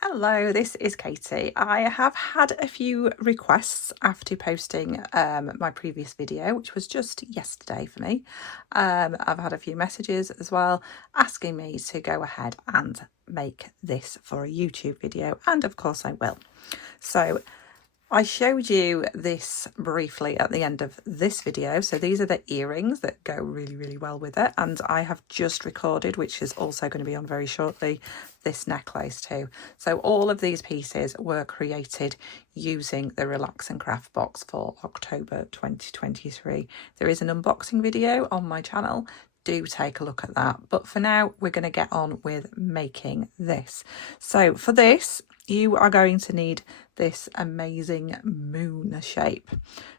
Hello, this is Katie. I have had a few requests after posting my previous video, which was just yesterday for me. I've had a few messages as well asking me to go ahead and make this for a YouTube video, and of course I will. So I showed you this briefly at the end of this video. So these are the earrings that go really well with it. And I have just recorded, which is also going to be on very shortly, this necklace too. So all of these pieces were created using the Relax and Craft box for October 2023. There is an unboxing video on my channel. Do take a look at that. But for now, we're going to get on with making this. So for this, you are going to need this amazing moon shape.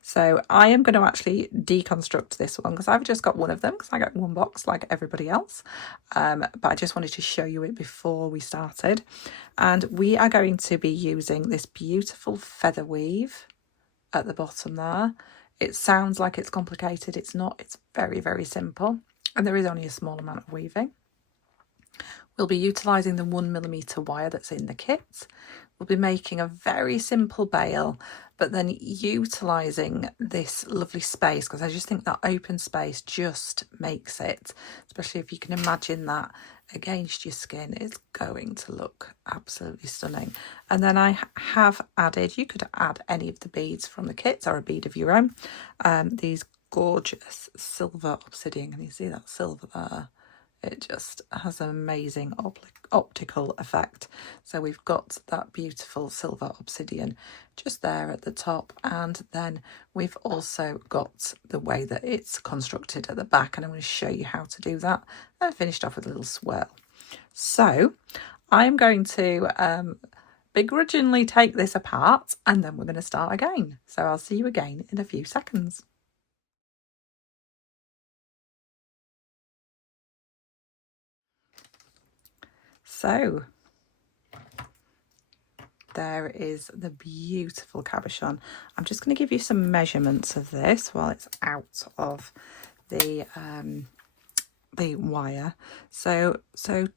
So I am going to actually deconstruct this one because I've just got one of them because I got one box like everybody else. But I just wanted to show you it before we started. And we are going to be using this beautiful feather weave at the bottom there. It sounds like it's complicated. It's not. It's very simple. And there is only a small amount of weaving. We'll be utilising the 1mm wire that's in the kit. We'll be making a very simple bail, but then utilising this lovely space because I just think that open space just makes it, especially if you can imagine that against your skin, it's going to look absolutely stunning. And then I have added, you could add any of the beads from the kit or a bead of your own, these gorgeous silver obsidian. Can you see that silver there? It just has an amazing optical effect. So we've got that beautiful silver obsidian just there at the top, and then we've also got the way that it's constructed at the back, and I'm going to show you how to do that, and finished off with a little swirl. So I'm going to begrudgingly take this apart, and then we're going to start again. So I'll see you again in a few seconds. So there is the beautiful cabochon. I'm just going to give you some measurements of this while it's out of the wire. So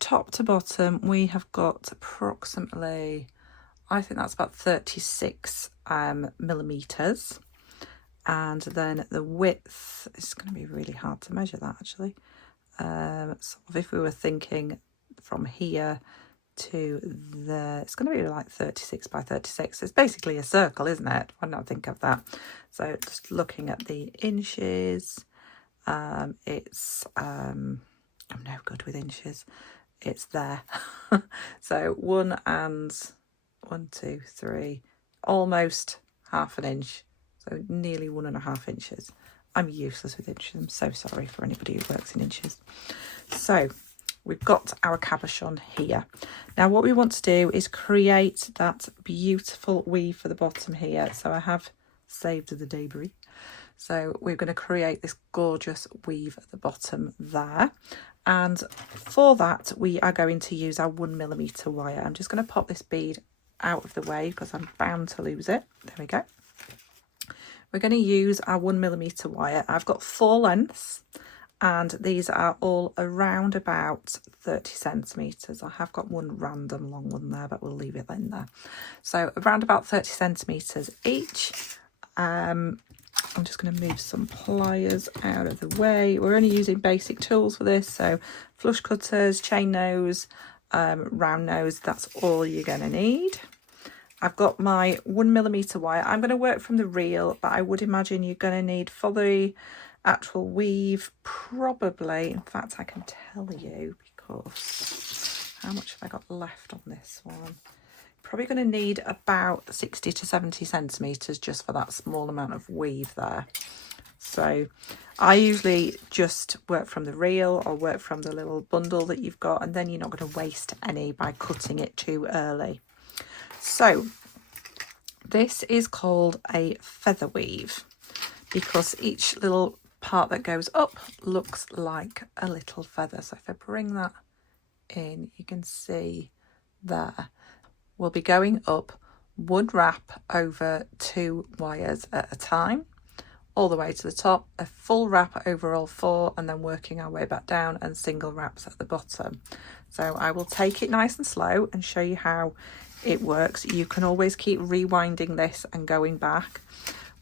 top to bottom we have got approximately, I think that's about 36 millimeters, and then the width is going to be really hard to measure that actually. So if we were thinking from here to there, it's going to be like 36 by 36. It's basically a circle, isn't it? Why not think of that? So just looking at the inches, I'm no good with inches. It's there. So 1 and 1, 2, 3, almost half an inch. So nearly 1.5 inches. I'm useless with inches. I'm so sorry for anybody who works in inches. So we've got our cabochon here. Now what we want to do is create that beautiful weave for the bottom here. So I have saved the debris. So we're going to create this gorgeous weave at the bottom there. And for that, we are going to use our 1mm wire. I'm just going to pop this bead out of the way because I'm bound to lose it. There we go. We're going to use our 1mm wire. I've got 4 lengths, and these are all around about 30 centimetres. I have got one random long one there, but we'll leave it in there. So around about 30 centimetres each. I'm just going to move some pliers out of the way. We're only using basic tools for this, so flush cutters, chain nose, round nose, that's all you're going to need. I've got my 1mm wire. I'm going to work from the reel, but I would imagine you're going to need for the actual weave probably, in fact I can tell you because how much have I got left on this one? Probably going to need about 60 to 70 centimetres just for that small amount of weave there. So I usually just work from the reel or work from the little bundle that you've got, and then you're not going to waste any by cutting it too early. So this is called a feather weave because each little part that goes up looks like a little feather. So if I bring that in, you can see there. We'll be going up one wrap over 2 wires at a time, all the way to the top, a full wrap over all 4, and then working our way back down and single wraps at the bottom. So I will take it nice and slow and show you how it works. You can always keep rewinding this and going back.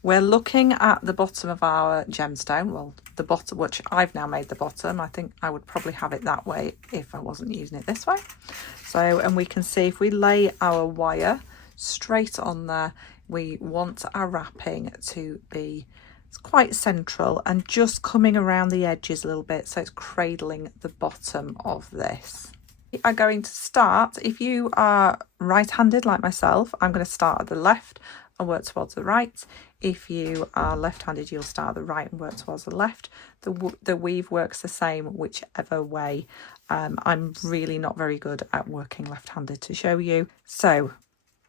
We're looking at the bottom of our gemstone, well, the bottom, which I've now made the bottom. I think I would probably have it that way if I wasn't using it this way. So, and we can see if we lay our wire straight on there, we want our wrapping to be quite central and just coming around the edges a little bit, so it's cradling the bottom of this. We are going to start, if you are right-handed like myself, I'm going to start at the left and work towards the right. If you are left-handed, you'll start at the right and work towards the left. The weave works the same whichever way. I'm really not very good at working left-handed to show you. So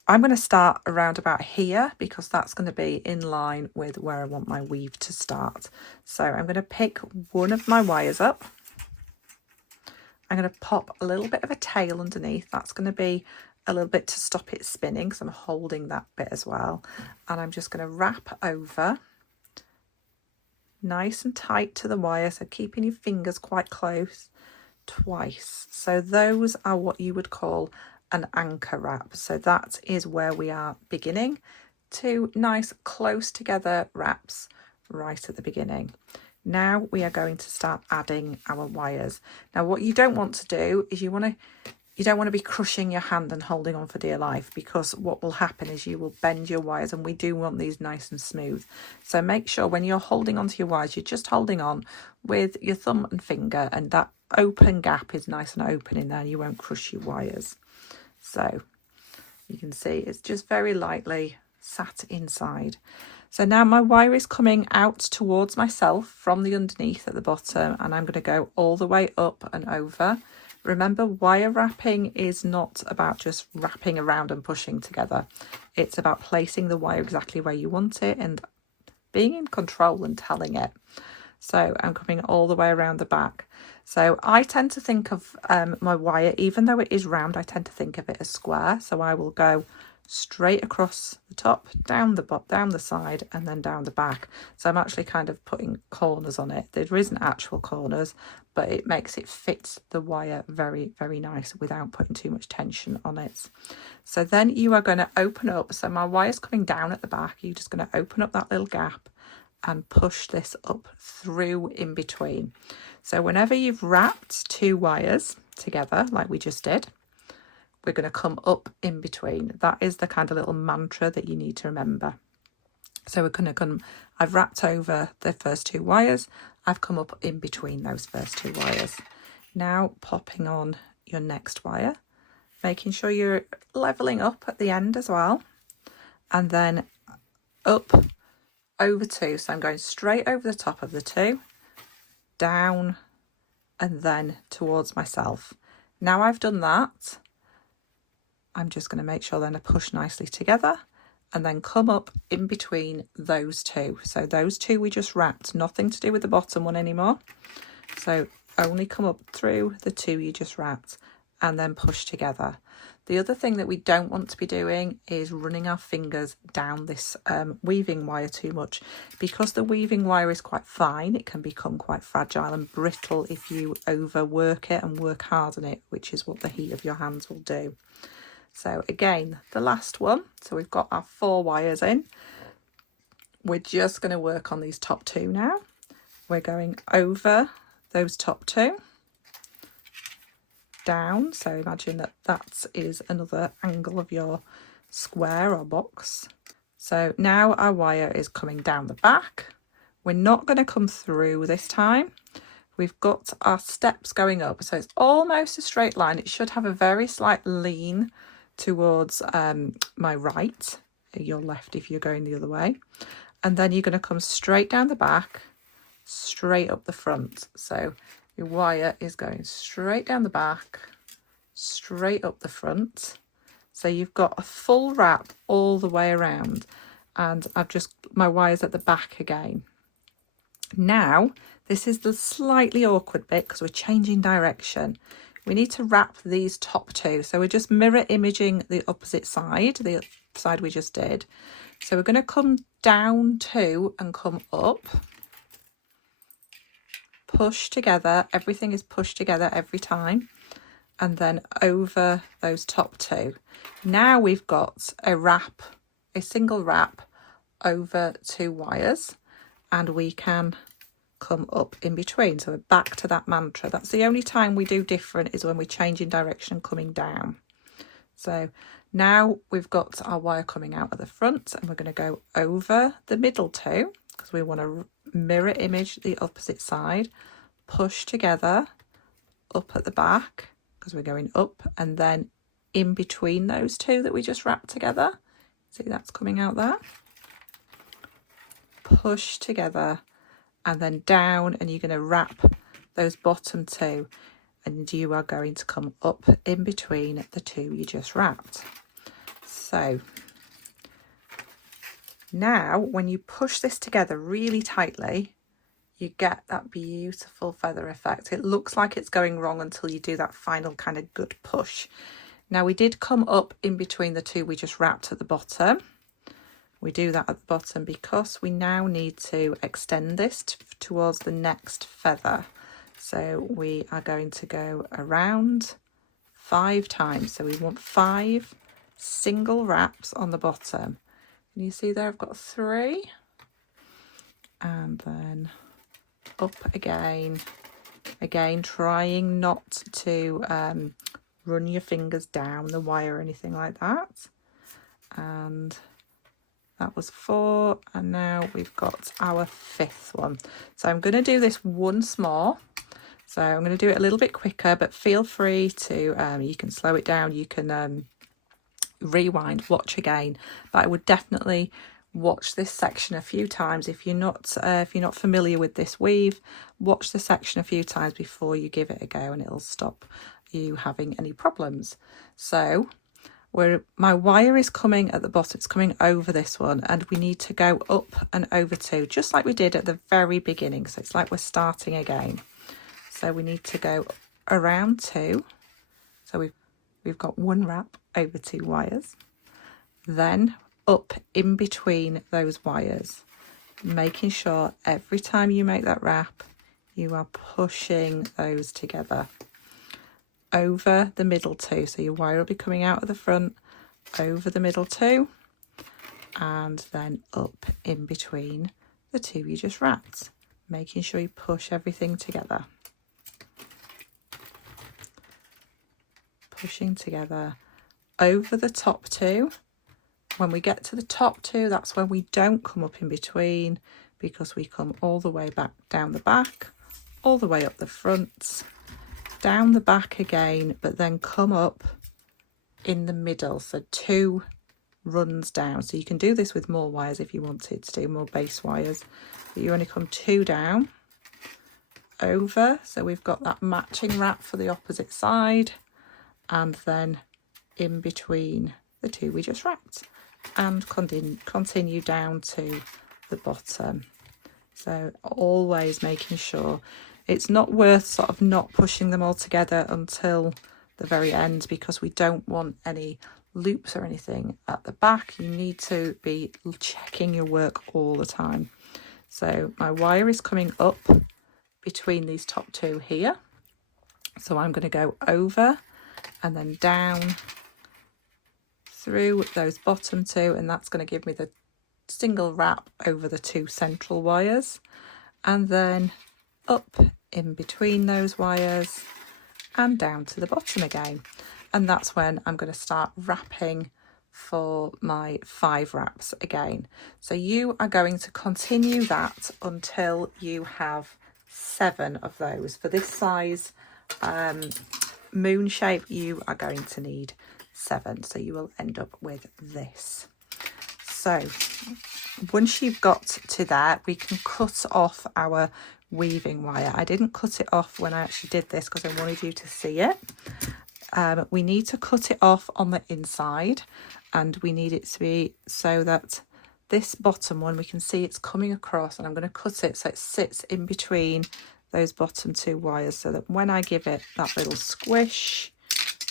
I'm going to start around about here because that's going to be in line with where I want my weave to start. So I'm going to pick one of my wires up. I'm going to pop a little bit of a tail underneath. That's going to be a little bit to stop it spinning, because I'm holding that bit as well. And I'm just going to wrap over nice and tight to the wire, so keeping your fingers quite close, twice. So those are what you would call an anchor wrap. So that is where we are beginning. Two nice close together wraps right at the beginning. Now we are going to start adding our wires. Now what you don't want to do is you don't want to be crushing your hand and holding on for dear life, because what will happen is you will bend your wires, and we do want these nice and smooth. So make sure when you're holding onto your wires, you're just holding on with your thumb and finger, and that open gap is nice and open in there, and you won't crush your wires. So you can see it's just very lightly sat inside. So now my wire is coming out towards myself from the underneath at the bottom, and I'm going to go all the way up and over. Remember, wire wrapping is not about just wrapping around and pushing together. It's about placing the wire exactly where you want it and being in control and telling it. So I'm coming all the way around the back. So I tend to think of my wire, even though it is round, I tend to think of it as square. So I will go straight across the top, down the bottom, down the side, and then down the back. So I'm actually kind of putting corners on it. There isn't actual corners, but it makes it fit the wire very, very nice without putting too much tension on it. So then you are going to open up. So my wire's coming down at the back. You're just going to open up that little gap and push this up through in between. So whenever you've wrapped two wires together, like we just did, we're going to come up in between. That is the kind of little mantra that you need to remember. So we're going to come, I've wrapped over the first two wires, I've come up in between those first two wires. Now popping on your next wire, making sure you're leveling up at the end as well, and then up over two. So I'm going straight over the top of the two, down, and then towards myself. Now I've done that, I'm just going to make sure then I push nicely together and then come up in between those two. So those two we just wrapped, nothing to do with the bottom one anymore. So only come up through the two you just wrapped and then push together. The other thing that we don't want to be doing is running our fingers down this weaving wire too much, because the weaving wire is quite fine. It can become quite fragile and brittle if you overwork it and work hard on it, which is what the heat of your hands will do. So again, the last one. So we've got our 4 wires in. We're just going to work on these top 2 now. We're going over those top 2, down. So imagine that that is another angle of your square or box. So now our wire is coming down the back. We're not going to come through this time. We've got our steps going up. So it's almost a straight line. It should have a very slight lean towards my right, your left if you're going the other way, and then you're going to come straight down the back, straight up the front. So your wire is going straight down the back, straight up the front. So you've got a full wrap all the way around, and I've just, my wire's at the back again. Now this is the slightly awkward bit because we're changing direction. We need to wrap these top 2. So we're just mirror imaging the opposite side, the side we just did. So we're going to come down 2 and come up. Push together. Everything is pushed together every time. and then over those top two. Now we've got a wrap, a single wrap over 2 wires, and we can come up in between. So we're back to that mantra. That's the only time we do different, is when we change in direction coming down. So now we've got our wire coming out at the front, and we're going to go over the middle two, because we want to mirror image the opposite side, push together up at the back, because we're going up, and then in between those two that we just wrapped together. See, that's coming out there. Push together and then down, and you're going to wrap those bottom two, and you are going to come up in between the two you just wrapped. So now when you push this together really tightly, you get that beautiful feather effect. It looks like it's going wrong until you do that final kind of good push. Now we did come up in between the two we just wrapped at the bottom. We do that at the bottom because we now need to extend this towards the next feather. So we are going to go around 5 times. So we want 5 single wraps on the bottom. Can you see there I've got 3? And then up again, trying not to run your fingers down the wire or anything like that. And that was 4, and now we've got our 5th one. So I'm going to do this once more. So I'm going to do it a little bit quicker, but feel free to, you can slow it down, you can rewind, watch again. But I would definitely watch this section a few times. If you're not familiar with this weave, watch the section a few times before you give it a go, and it'll stop you having any problems. So my wire is coming at the bottom, it's coming over this one, and we need to go up and over 2, just like we did at the very beginning. So it's like we're starting again. So we need to go around 2. So we've got 1 wrap over 2 wires, then up in between those wires, making sure every time you make that wrap, you are pushing those together. Over the middle 2, so your wire will be coming out of the front, over the middle 2, and then up in between the 2 you just wrapped, making sure you push everything together. Pushing together over the top 2. When we get to the top 2, that's when we don't come up in between, because we come all the way back down the back, all the way up the front, down the back again, but then come up in the middle. So 2 runs down. So you can do this with more wires if you wanted to do more base wires, but you only come 2 down, over. So we've got that matching wrap for the opposite side, and then in between the 2 we just wrapped, and continue down to the bottom. So always making sure it's not worth sort of not pushing them all together until the very end, because we don't want any loops or anything at the back. You need to be checking your work all the time. So my wire is coming up between these top 2 here. So I'm going to go over and then down through those bottom 2, and that's going to give me the single wrap over the 2 central wires, and then up in between those wires and down to the bottom again. And that's when I'm going to start wrapping for my 5 wraps again. So you are going to continue that until you have 7 of those. For this size moon shape, you are going to need 7, so you will end up with this. So once you've got to there, we can cut off our weaving wire. I didn't cut it off when I actually did this because I wanted you to see it. We need to cut it off on the inside, and we need it to be so that this bottom one, we can see it's coming across, and I'm going to cut it so it sits in between those bottom 2 wires, so that when I give it that little squish,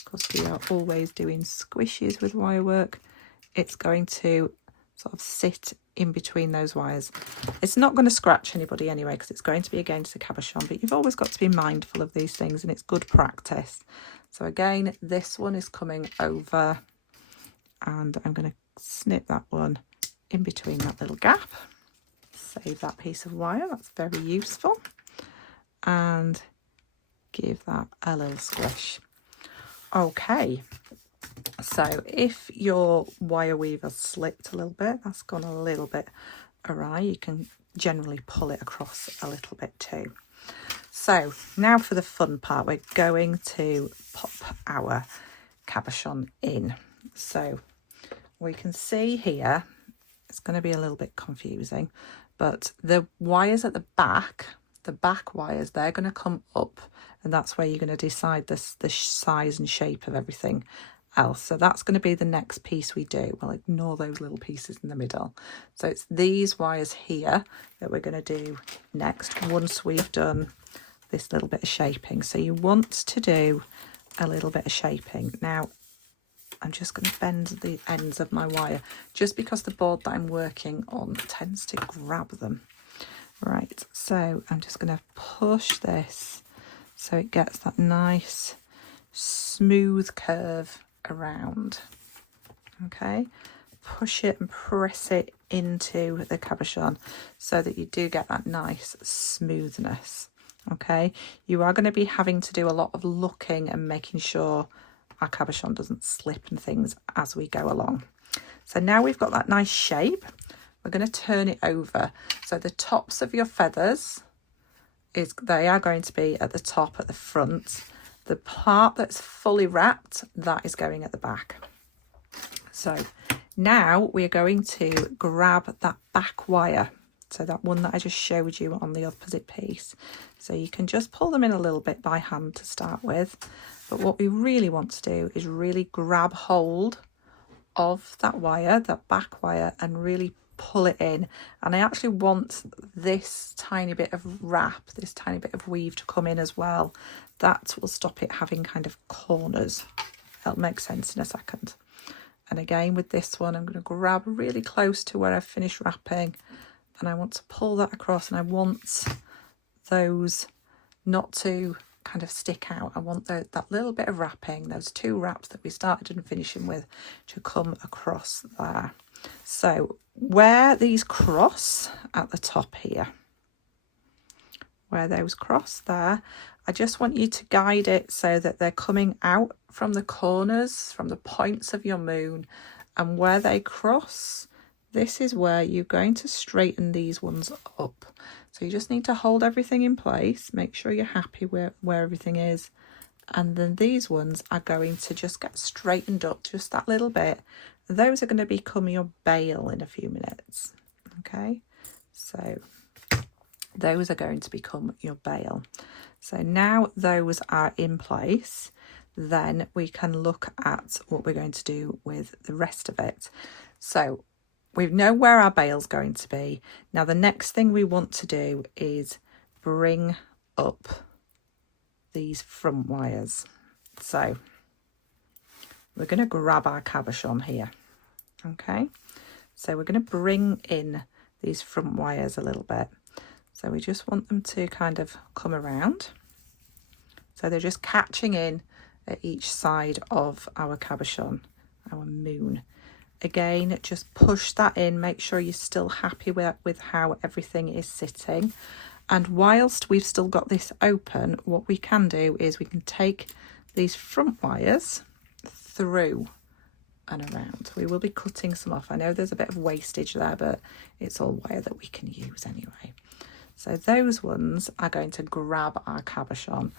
because we are always doing squishes with wire work, it's going to sort of sit in between those wires. It's not going to scratch anybody anyway, because it's going to be against the cabochon, but you've always got to be mindful of these things, and it's good practice. So again, this one is coming over, and I'm going to snip that one in between that little gap. Save that piece of wire, that's very useful, and give that a little squish. Okay, so if your wire weaver slipped a little bit, that's gone a little bit awry, you can generally pull it across a little bit too. So now for the fun part, we're going to pop our cabochon in. So we can see here, it's going to be a little bit confusing, but the wires at the back wires, they're going to come up, and that's where you're going to decide the size and shape of everything else. So that's going to be the next piece we do. We'll ignore those little pieces in the middle. So it's these wires here that we're going to do next once we've done this little bit of shaping. So you want to do a little bit of shaping. Now I'm just going to bend the ends of my wire just because the board that I'm working on tends to grab them. Right, so I'm just going to push this so it gets that nice smooth curve around. Okay, push it and press it into the cabochon so that you do get that nice smoothness. Okay, you are going to be having to do a lot of looking and making sure our cabochon doesn't slip and things as we go along. So now we've got that nice shape, we're going to turn it over. So the tops of your feathers, they are going to be at the top, at the front. The part that's fully wrapped, that is going at the back. So now we're going to grab that back wire. So that one that I just showed you on the opposite piece. So you can just pull them in a little bit by hand to start with. But what we really want to do is really grab hold of that wire, that back wire, and really pull it in. And I actually want this tiny bit of wrap, this tiny bit of weave to come in as well. That will stop it having kind of corners. That'll make sense in a second. And again with this one, I'm going to grab really close to where I've finished wrapping, and I want to pull that across, and I want those not to kind of stick out. I want that little bit of wrapping, those two wraps that we started and finishing with, to come across there. So where these cross at the top here, where those cross there, I just want you to guide it so that they're coming out from the corners, from the points of your moon, and where they cross, this is where you're going to straighten these ones up. So you just need to hold everything in place, make sure you're happy where everything is, and then these ones are going to just get straightened up just that little bit. Those are going to become your bail in a few minutes. Okay, so those are going to become your bail. So now those are in place, then we can look at what we're going to do with the rest of it. So we know where our bail's going to be. Now the next thing we want to do is bring up these front wires. So we're going to grab our cabochon here. Okay, so we're going to bring in these front wires a little bit. So we just want them to kind of come around. So they're just catching in at each side of our cabochon, our moon. Again, just push that in, make sure you're still happy with how everything is sitting. And whilst we've still got this open, what we can do is we can take these front wires through and around. We will be cutting some off. I know there's a bit of wastage there, but it's all wire that we can use anyway. So those ones are going to grab our cabochon,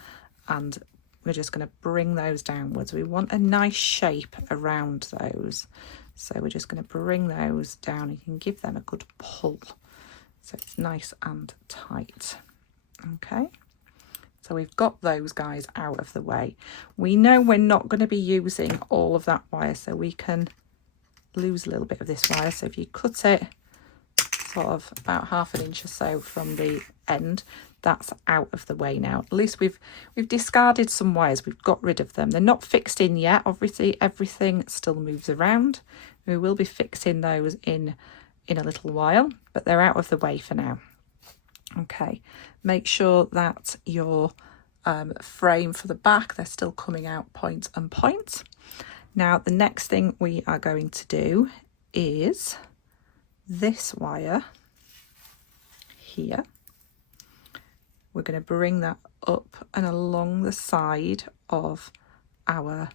and we're just going to bring those downwards. We want a nice shape around those. So we're just going to bring those down. You can give them a good pull so it's nice and tight. Okay, so we've got those guys out of the way. We know we're not going to be using all of that wire, so we can lose a little bit of this wire. So if you cut it sort of about 1/2 inch or so from the end, that's out of the way now. At least we've discarded some wires, we've got rid of them. They're not fixed in yet, obviously everything still moves around. We will be fixing those in a little while, but they're out of the way for now. Okay, make sure that your frame for the back. They're still coming out point and point. Now the next thing we are going to do is this wire here. We're going to bring that up and along the side of our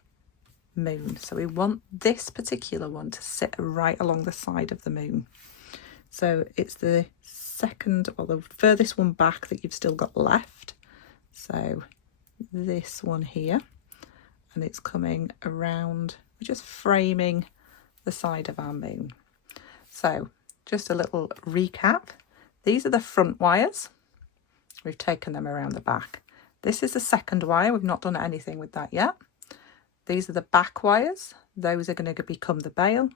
moon. So we want this particular one to sit right along the side of the moon. So it's the second, or the furthest one back that you've still got left. So this one here, and it's coming around, we're just framing the side of our moon. So just a little recap. These are the front wires. We've taken them around the back. This is the second wire. We've not done anything with that yet. These are the back wires. Those are going to become the bail.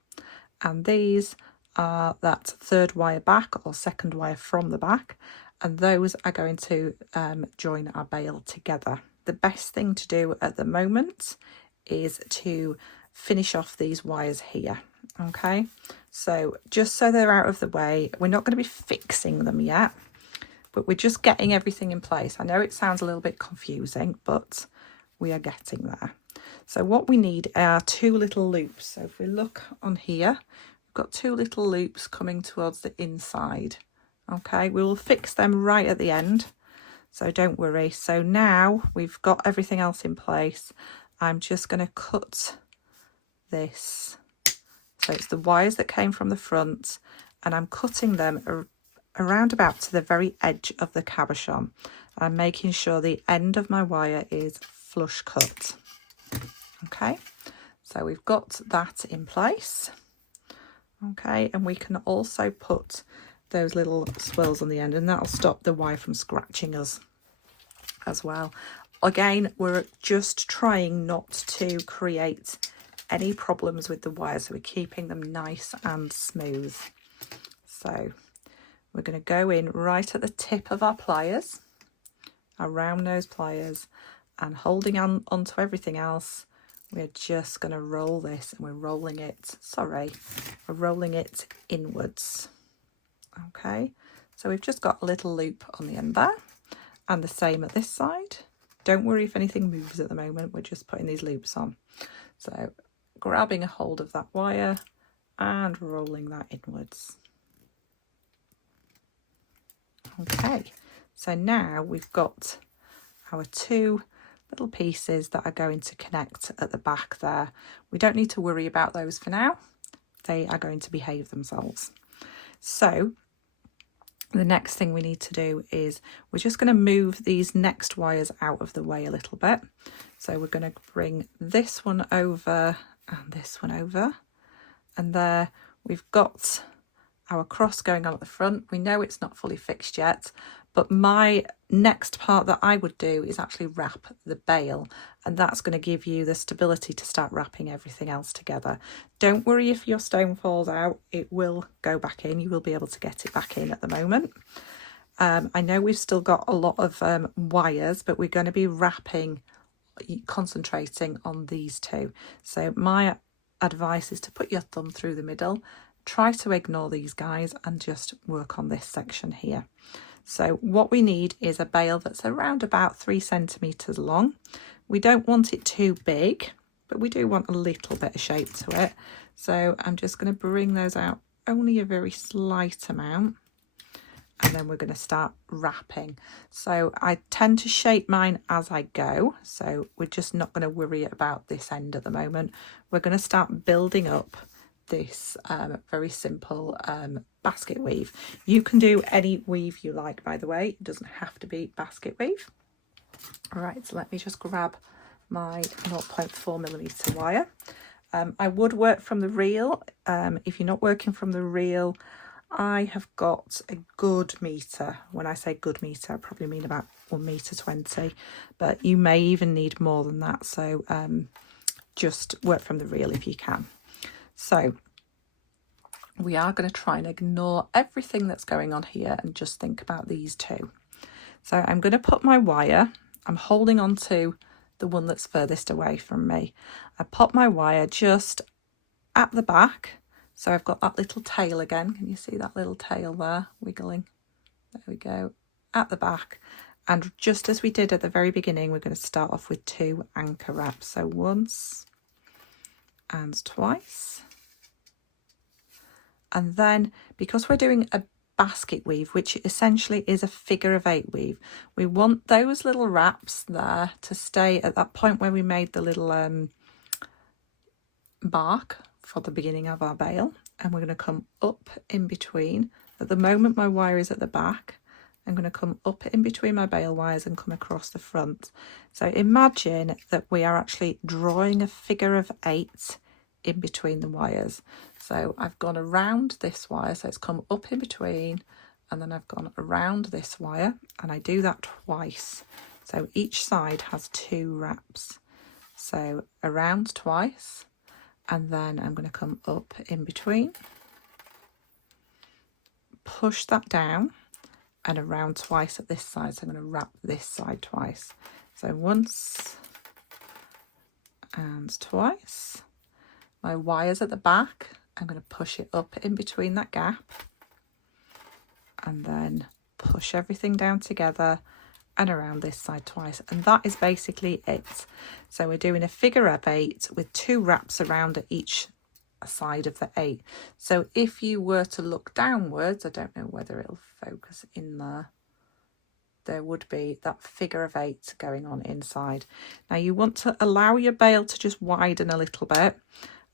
And these are that third wire back, or second wire from the back. And those are going to join our bail together. The best thing to do at the moment is to finish off these wires here. Okay, so just so they're out of the way, we're not going to be fixing them yet, but we're just getting everything in place. I know it sounds a little bit confusing, but we are getting there. So what we need are two little loops. So if we look on here, we've got two little loops coming towards the inside. Okay, we will fix them right at the end, so don't worry. So now we've got everything else in place. I'm just going to cut this. So it's the wires that came from the front, and I'm cutting them around about to the very edge of the cabochon. I'm making sure the end of my wire is flush cut. Okay, so we've got that in place. Okay, and we can also put those little swirls on the end, and that'll stop the wire from scratching us as well. Again, we're just trying not to create any problems with the wires, so we're keeping them nice and smooth. So we're going to go in right at the tip of our pliers, our round nose pliers, and holding on onto everything else, we're just going to roll this, and we're rolling it inwards. Okay, so we've just got a little loop on the end there, and the same at this side. Don't worry if anything moves at the moment, we're just putting these loops on. So grabbing a hold of that wire and rolling that inwards. Okay, so now we've got our two little pieces that are going to connect at the back there. We don't need to worry about those for now. They are going to behave themselves. So the next thing we need to do is we're just going to move these next wires out of the way a little bit. So we're going to bring this one over and this one over, and there we've got our cross going on at the front. We know it's not fully fixed yet, but my next part that I would do is actually wrap the bail, and that's going to give you the stability to start wrapping everything else together. Don't worry if your stone falls out, it will go back in. You will be able to get it back in at the moment. I know we've still got a lot of wires, but we're going to be wrapping, concentrating on these two. So my advice is to put your thumb through the middle, try to ignore these guys, and just work on this section here. So what we need is a bail that's around about 3 centimetres long. We don't want it too big, but we do want a little bit of shape to it. So I'm just going to bring those out only a very slight amount, and then we're going to start wrapping. So I tend to shape mine as I go, so we're just not going to worry about this end at the moment. We're going to start building up this very simple basket weave. You can do any weave you like, by the way. It doesn't have to be basket weave. All right, so let me just grab my 0.4mm wire. I would work from the reel. If you're not working from the reel, I have got a good meter. When I say good meter, I probably mean about 1.20 meters, but you may even need more than that. So just work from the reel if you can. So we are going to try and ignore everything that's going on here and just think about these two. So I'm going to put my wire, I'm holding on to the one that's furthest away from me. I pop my wire just at the back. So I've got that little tail again. Can you see that little tail there wiggling? There we go, at the back. And just as we did at the very beginning, we're going to start off with 2 anchor wraps. So once and twice. And then, because we're doing a basket weave, which essentially is a figure of 8 weave, we want those little wraps there to stay at that point where we made the little bark for the beginning of our bail. And we're going to come up in between. At the moment my wire is at the back, I'm going to come up in between my bail wires and come across the front. So imagine that we are actually drawing a figure of 8 in between the wires. So I've gone around this wire, so it's come up in between, and then I've gone around this wire, and I do that twice. So each side has 2 wraps. So around twice, and then I'm going to come up in between, push that down, and around twice at this side. So I'm going to wrap this side twice. So once and twice. My wire's at the back, I'm going to push it up in between that gap and then push everything down together and around this side twice, and that is basically it. So we're doing a figure of 8 with 2 wraps around at each side of the 8. So if you were to look downwards, I don't know whether it'll focus in there would be that figure of 8 going on inside. Now you want to allow your bail to just widen a little bit,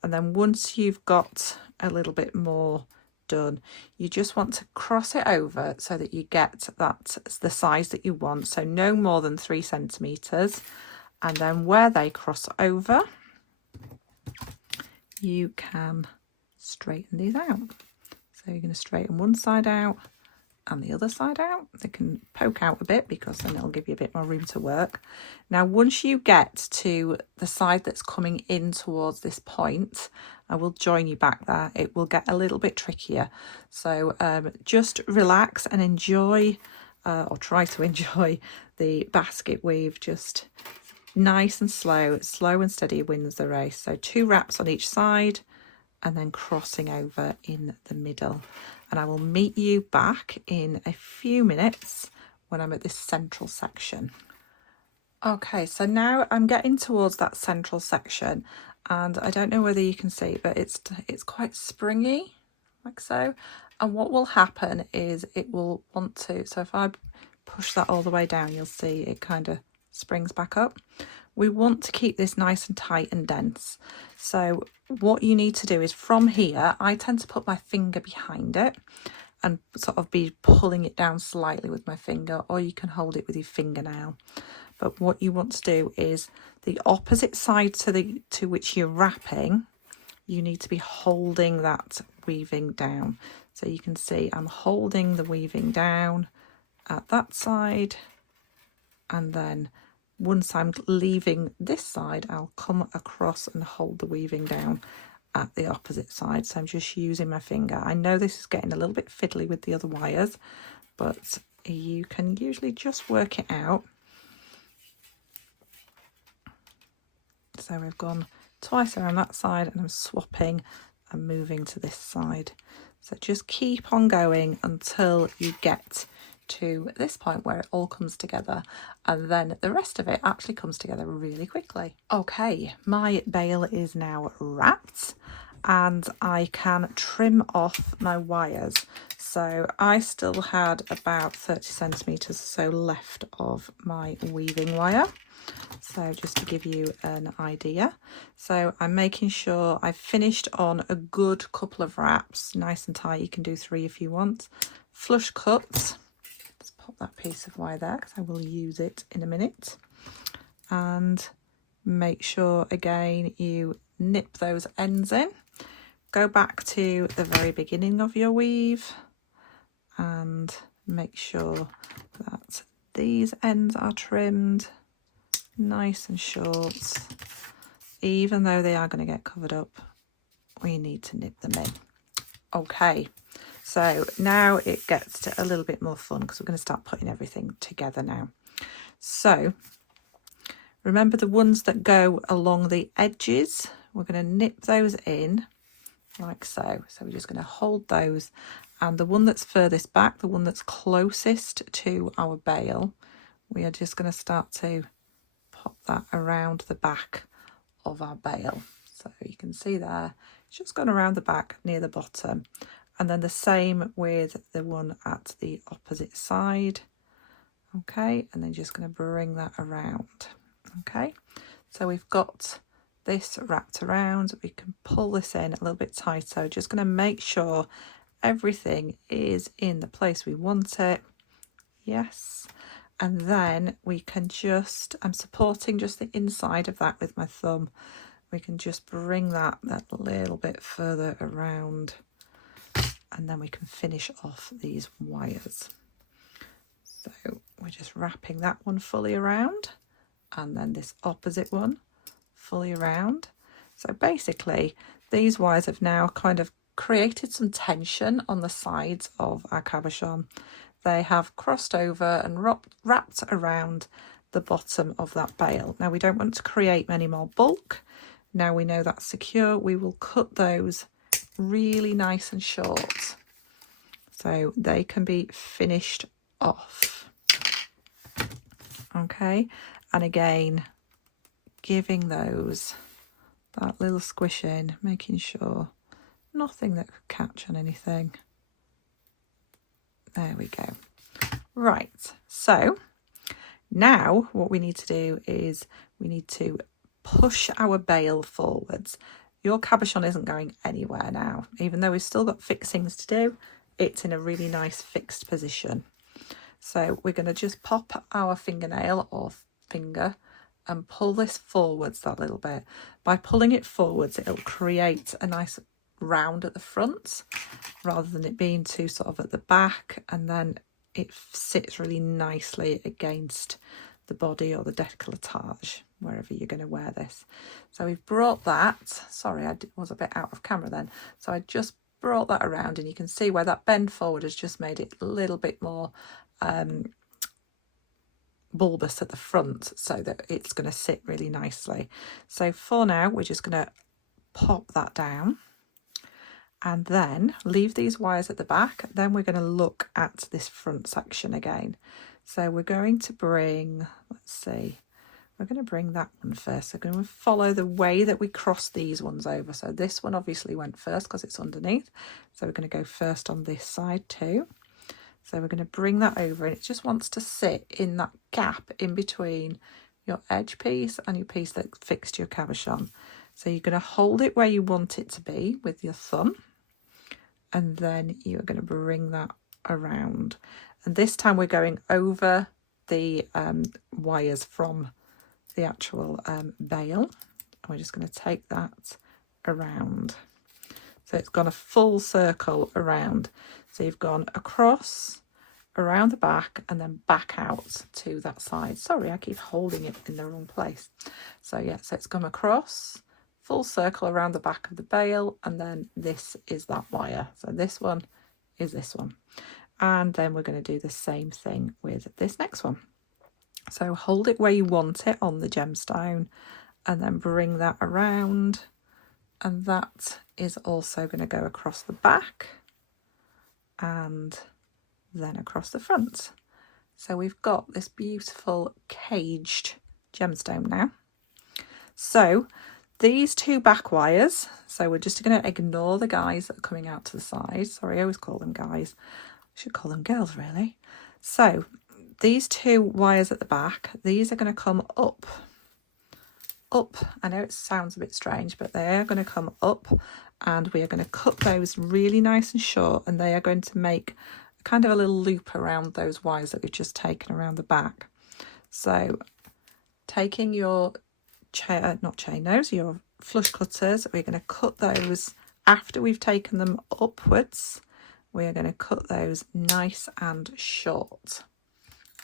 and then once you've got a little bit more done, you just want to cross it over so that you get that the size that you want, so no more than 3 centimeters. And then where they cross over, you can straighten these out. So you're going to straighten one side out and the other side out. They can poke out a bit because then it'll give you a bit more room to work. Now once you get to the side that's coming in towards this point, I will join you back there. It will get a little bit trickier. So just relax and enjoy, or try to enjoy, the basket weave. Just nice and slow and steady wins the race. So 2 wraps on each side and then crossing over in the middle. And I will meet you back in a few minutes when I'm at this central section. Okay, so now I'm getting towards that central section, and I don't know whether you can see, but it's quite springy, like so. And what will happen is it will want to, so if I push that all the way down, you'll see it kind of springs back up. We want to keep this nice and tight and dense. So what you need to do is from here, I tend to put my finger behind it and sort of be pulling it down slightly with my finger, or you can hold it with your fingernail. But what you want to do is the opposite side to which you're wrapping, you need to be holding that weaving down. So you can see I'm holding the weaving down at that side, and then once I'm leaving this side, I'll come across and hold the weaving down at the opposite side. So I'm just using my finger. I know this is getting a little bit fiddly with the other wires, but you can usually just work it out. So we've gone twice around that side, and I'm swapping and moving to this side. So just keep on going until you get to this point where it all comes together, and then the rest of it actually comes together really quickly. Okay, my bail is now wrapped and I can trim off my wires. So I still had about 30 centimeters or so left of my weaving wire. So just to give you an idea, so I'm making sure I've finished on a good couple of wraps, nice and tight. You can do 3 if you want. Flush cuts. Let's pop that piece of wire there because I will use it in a minute. And make sure again you nip those ends in. Go back to the very beginning of your weave and make sure that these ends are trimmed nice and short. Even though they are going to get covered up, we need to nip them in. Okay, so now it gets to a little bit more fun because we're going to start putting everything together now. So remember the ones that go along the edges, we're going to nip those in like so. So we're just going to hold those, and the one that's furthest back, the one that's closest to our bail, we are just going to start to pop that around the back of our bail. So you can see there, it's just gone around the back near the bottom. And then the same with the one at the opposite side. Okay, and then just going to bring that around. Okay, so we've got this wrapped around. We can pull this in a little bit tighter. Just going to make sure everything is in the place we want it. Yes. And then we can just, I'm supporting just the inside of that with my thumb. We can just bring that little bit further around, and then we can finish off these wires. So we're just wrapping that one fully around, and then this opposite one fully around. So basically these wires have now kind of created some tension on the sides of our cabochon. They have crossed over and wrapped around the bottom of that bail. Now we don't want to create any more bulk. Now we know that's secure, we will cut those really nice and short so they can be finished off. Okay, and again, giving those that little squish in, making sure nothing that could catch on anything. There we go. Right, so now what we need to do is we need to push our bail forwards. Your cabochon isn't going anywhere now. Even though we've still got fixings to do, it's in a really nice fixed position. So we're going to just pop our fingernail or finger and pull this forwards that little bit. By pulling it forwards, it'll create a nice round at the front rather than it being too sort of at the back, and then it sits really nicely against the body or the décolletage, wherever you're going to wear this. So we've brought that, sorry, I was a bit out of camera then. So I just brought that around, and you can see where that bend forward has just made it a little bit more bulbous at the front, so that it's going to sit really nicely. So for now, we're just going to pop that down and then leave these wires at the back. Then we're going to look at this front section again. So we're going to bring, let's see, we're going to bring that one first. So we're going to follow the way that we cross these ones over. So this one obviously went first because it's underneath. So we're going to go first on this side too. So we're going to bring that over, and it just wants to sit in that gap in between your edge piece and your piece that fixed your cabochon. So you're going to hold it where you want it to be with your thumb, and then you're going to bring that around. And this time we're going over the wires from the actual bail, and we're just going to take that around. So it's gone a full circle around. So you've gone across, around the back, and then back out to that side. Sorry, I keep holding it in the wrong place. So yeah, so it's come across, full circle around the back of the bail, and then this is that wire. So this one is this one. And then we're going to do the same thing with this next one. So hold it where you want it on the gemstone, and then bring that around, and that is also going to go across the back and then across the front. So we've got this beautiful caged gemstone now. So these two back wires, so we're just going to ignore the guys that are coming out to the side. Sorry, I always call them guys. I should call them girls, really. So these two wires at the back, these are going to come up. I know it sounds a bit strange, but they are going to come up, and we are going to cut those really nice and short, and they are going to make kind of a little loop around those wires that we've just taken around the back. So taking your your flush cutters, we're going to cut those after we've taken them upwards. We are going to cut those nice and short.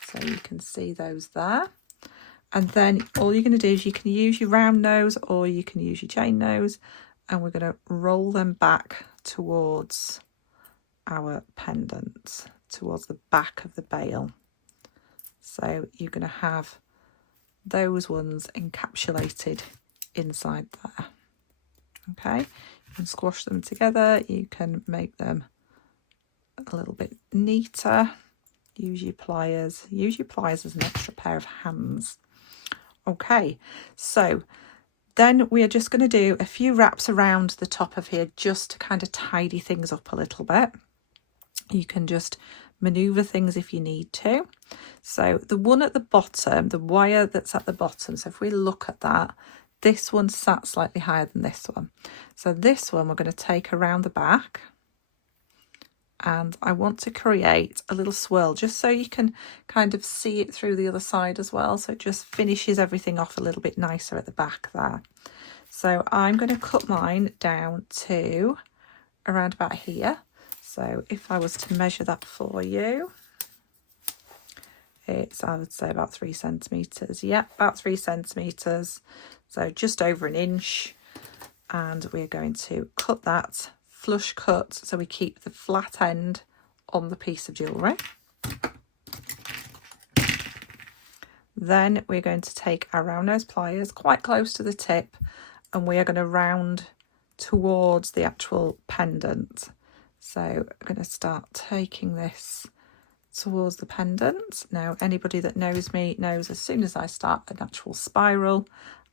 So you can see those there. And then all you're going to do is you can use your round nose or you can use your chain nose, and we're going to roll them back towards our pendant, towards the back of the bail. So you're going to have those ones encapsulated inside there. Okay, you can squash them together, you can make them a little bit neater. use your pliers. Use your pliers as an extra pair of hands. Okay, so then we are just going to do a few wraps around the top of here just to kind of tidy things up a little bit. You can just maneuver things if you need to. So the one at the bottom, the wire that's at the bottom, so if we look at that, this one sat slightly higher than this one. So this one we're going to take around the back, and I want to create a little swirl just so you can kind of see it through the other side as well. So it just finishes everything off a little bit nicer at the back there. So I'm going to cut mine down to around about here. So if I was to measure that for you, it's, I would say, about 3 centimetres. Yeah, about 3 centimetres. So just over an inch. And we're going to cut that flush cut so we keep the flat end on the piece of jewellery. Then we're going to take our round nose pliers quite close to the tip, and we are going to round towards the actual pendant. So I'm going to start taking this towards the pendant. Now, anybody that knows me knows as soon as I start an actual spiral,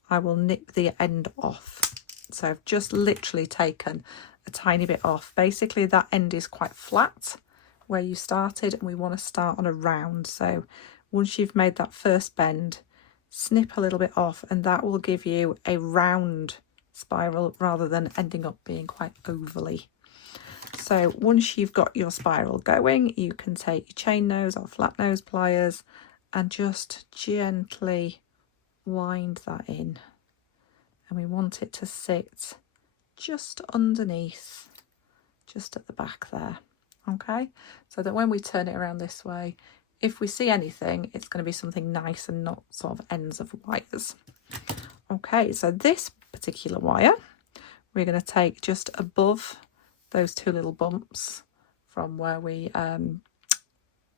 I will nip the end off. So I've just literally taken a tiny bit off. Basically, that end is quite flat where you started, and we want to start on a round. So once you've made that first bend, snip a little bit off, and that will give you a round spiral rather than ending up being quite overly. So once you've got your spiral going, you can take your chain nose or flat nose pliers and just gently wind that in. And we want it to sit just underneath, just at the back there. Okay, so that when we turn it around this way, if we see anything, it's going to be something nice and not sort of ends of wires. Okay, so this particular wire, we're going to take just above those two little bumps from where we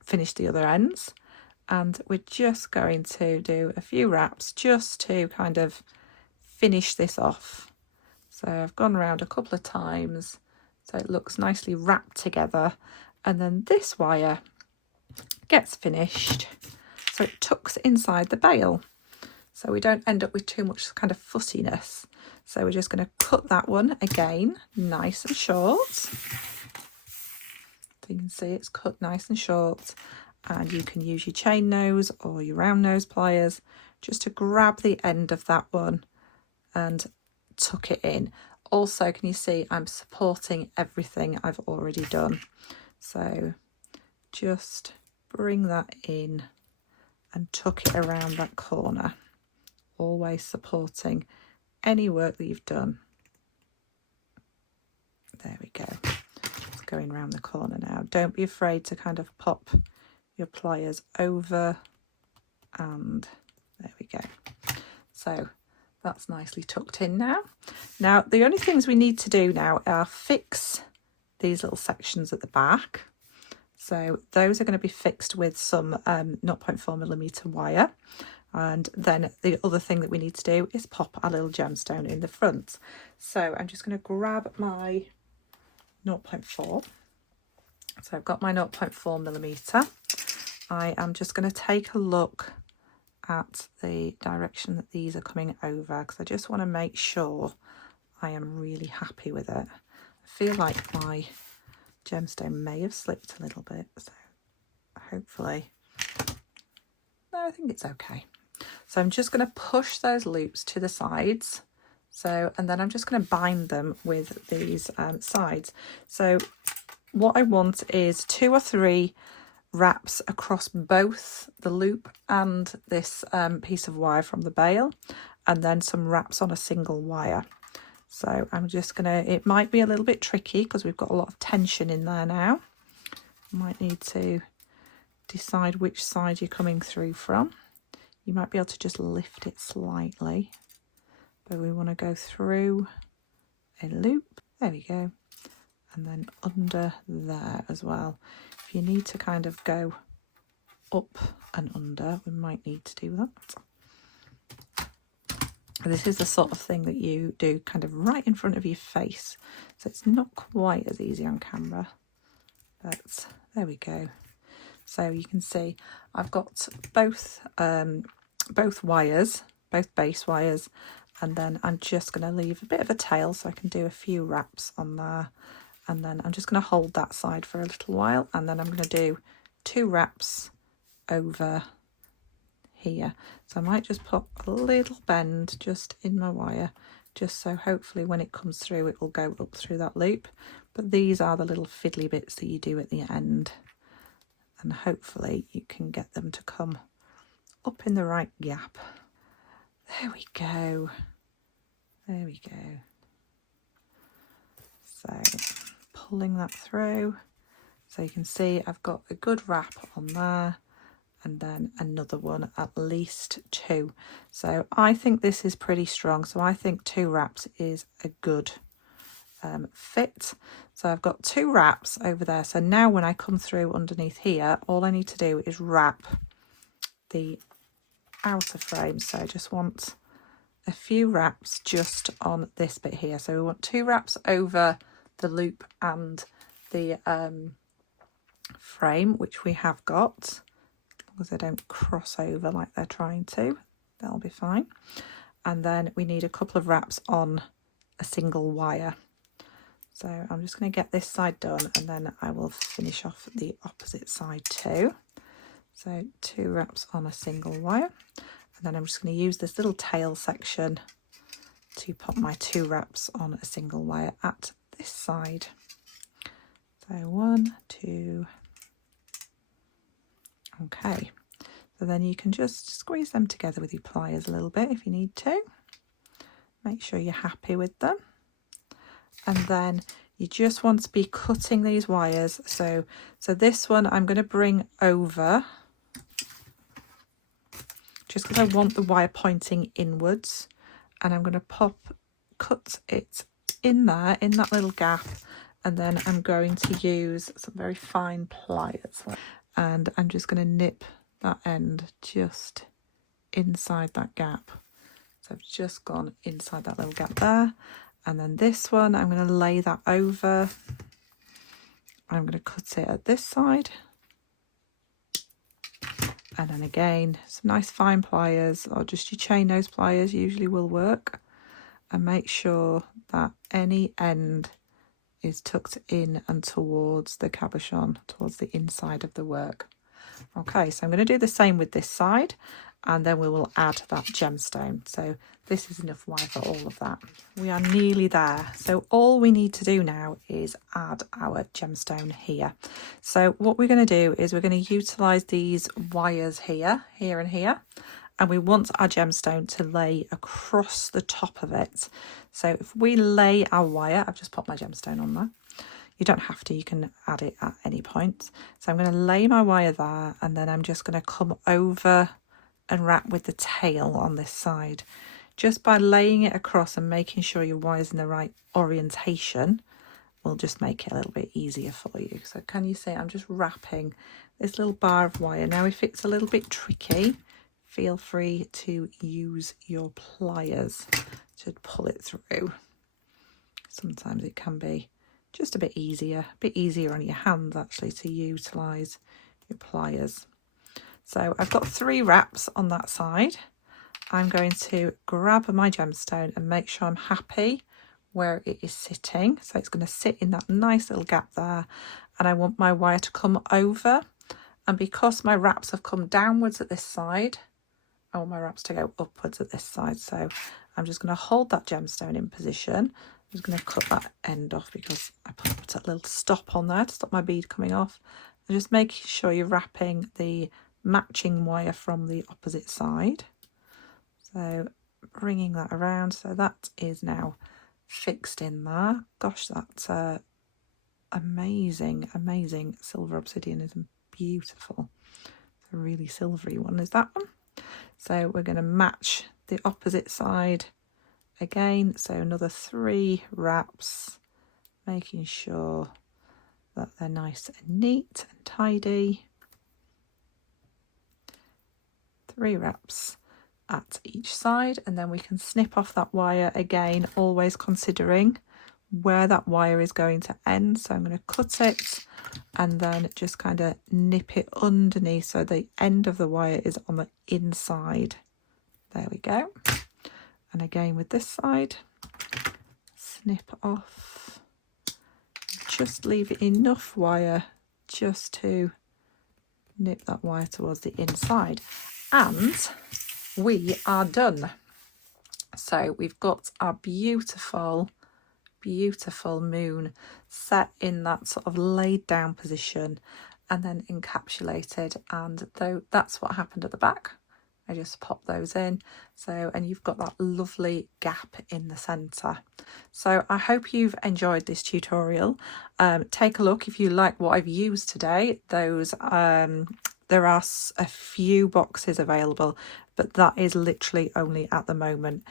finished the other ends, and we're just going to do a few wraps just to kind of finish this off. So I've gone around a couple of times so it looks nicely wrapped together, and then this wire gets finished so it tucks inside the bail so we don't end up with too much kind of fussiness. So we're just going to cut that one again nice and short. So you can see it's cut nice and short, and you can use your chain nose or your round nose pliers just to grab the end of that one and tuck it in. Also, can you see I'm supporting everything I've already done? So just bring that in and tuck it around that corner, always supporting any work that you've done. There we go. It's going around the corner now. Don't be afraid to kind of pop your pliers over, and there we go. So that's nicely tucked in now. Now, the only things we need to do now are fix these little sections at the back. So those are going to be fixed with some 0.4mm wire. And then the other thing that we need to do is pop our little gemstone in the front. So I'm just going to grab my 0.4. So I've got my 0.4mm. I am just going to take a look at the direction that these are coming over, because I just want to make sure I am really happy with it. I feel like my gemstone may have slipped a little bit, so hopefully, no, I think it's okay. So I'm just going to push those loops to the sides. So, and then I'm just going to bind them with these sides. So what I want is 2 or 3 wraps across both the loop and this piece of wire from the bail, and then some wraps on a single wire. So I'm just gonna, it might be a little bit tricky because we've got a lot of tension in there now. Might need to decide which side you're coming through from. You might be able to just lift it slightly, but we want to go through a loop. There we go. And then under there as well. If you need to kind of go up and under, we might need to do that. This is the sort of thing that you do kind of right in front of your face, so it's not quite as easy on camera, but there we go. So you can see I've got both wires, both base wires, and then I'm just going to leave a bit of a tail so I can do a few wraps on there. And then I'm just going to hold that side for a little while, and then I'm going to do 2 wraps over here. So I might just put a little bend just in my wire, just so hopefully when it comes through it will go up through that loop. But these are the little fiddly bits that you do at the end, and hopefully you can get them to come up in the right gap. There we go. There we go. So pulling that through, so you can see I've got a good wrap on there, and then another one, at least 2. So I think this is pretty strong, so I think 2 wraps is a good fit. So I've got 2 wraps over there. So now when I come through underneath here, all I need to do is wrap the outer frame. So I just want a few wraps just on this bit here. So we want 2 wraps over the loop and the frame, which we have got. As long as they don't cross over like they're trying to, that'll be fine. And then we need a couple of wraps on a single wire. So I'm just going to get this side done, and then I will finish off the opposite side too. So 2 wraps on a single wire, and then I'm just going to use this little tail section to pop my 2 wraps on a single wire at this side. So 1, 2. Okay, so then you can just squeeze them together with your pliers a little bit if you need to. Make sure you're happy with them. And then you just want to be cutting these wires. So this one I'm going to bring over, just because I want the wire pointing inwards, and I'm going to cut it in there, in that little gap, and then I'm going to use some very fine pliers, and I'm just going to nip that end just inside that gap. So I've just gone inside that little gap there. And then this one, I'm going to lay that over. I'm going to cut it at this side. And then again, some nice fine pliers, or just your chain nose pliers usually will work. And make sure that any end is tucked in and towards the cabochon, towards the inside of the work. Okay, so I'm going to do the same with this side, and then we will add that gemstone. So this is enough wire for all of that. We are nearly there. So all we need to do now is add our gemstone here. So what we're going to do is we're going to utilize these wires here, here and here, and we want our gemstone to lay across the top of it. So if we lay our wire, I've just popped my gemstone on there. You don't have to, you can add it at any point. So I'm going to lay my wire there, and then I'm just going to come over and wrap with the tail on this side. Just by laying it across and making sure your wire's in the right orientation will just make it a little bit easier for you. So can you see I'm just wrapping this little bar of wire. Now if it's a little bit tricky, feel free to use your pliers to pull it through. Sometimes it can be just a bit easier on your hands actually to utilise your pliers. So I've got 3 wraps on that side. I'm going to grab my gemstone and make sure I'm happy where it is sitting. So it's going to sit in that nice little gap there, and I want my wire to come over. And because my wraps have come downwards at this side, I want my wraps to go upwards at this side. So I'm just going to hold that gemstone in position. I'm just going to cut that end off because I put a little stop on there to stop my bead coming off. And just making sure you're wrapping the matching wire from the opposite side. So bringing that around, so that is now fixed in there. Gosh, that's amazing silver obsidian, is beautiful. It's a really silvery one is that one. So we're going to match the opposite side again, so another 3 wraps, making sure that they're nice and neat and tidy. 3 wraps at each side, and then we can snip off that wire again, always considering where that wire is going to end. So I'm going to cut it and then just kind of nip it underneath so the end of the wire is on the inside. There we go. And again with this side, snip off, just leave enough wire just to nip that wire towards the inside, and we are done. So we've got our beautiful moon set in that sort of laid down position and then encapsulated, and though that's what happened at the back. I just pop those in. So, and you've got that lovely gap in the center. So I hope you've enjoyed this tutorial. Take a look if you like what I've used today. Those there are a few boxes available, but that is literally only at the moment.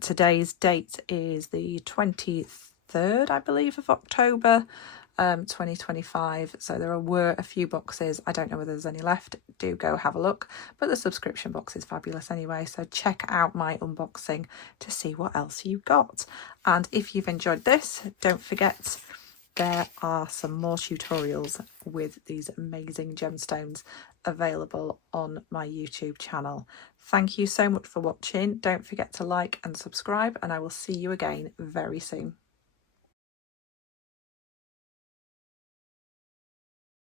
Today's date is the 23rd, I believe, of October 2025. So there were a few boxes. I don't know whether there's any left. Do go have a look, but the subscription box is fabulous anyway, so check out my unboxing to see what else you got. And if you've enjoyed this, don't forget there are some more tutorials with these amazing gemstones available on my YouTube channel. Thank you so much for watching. Don't forget to like and subscribe, and I will see you again very soon.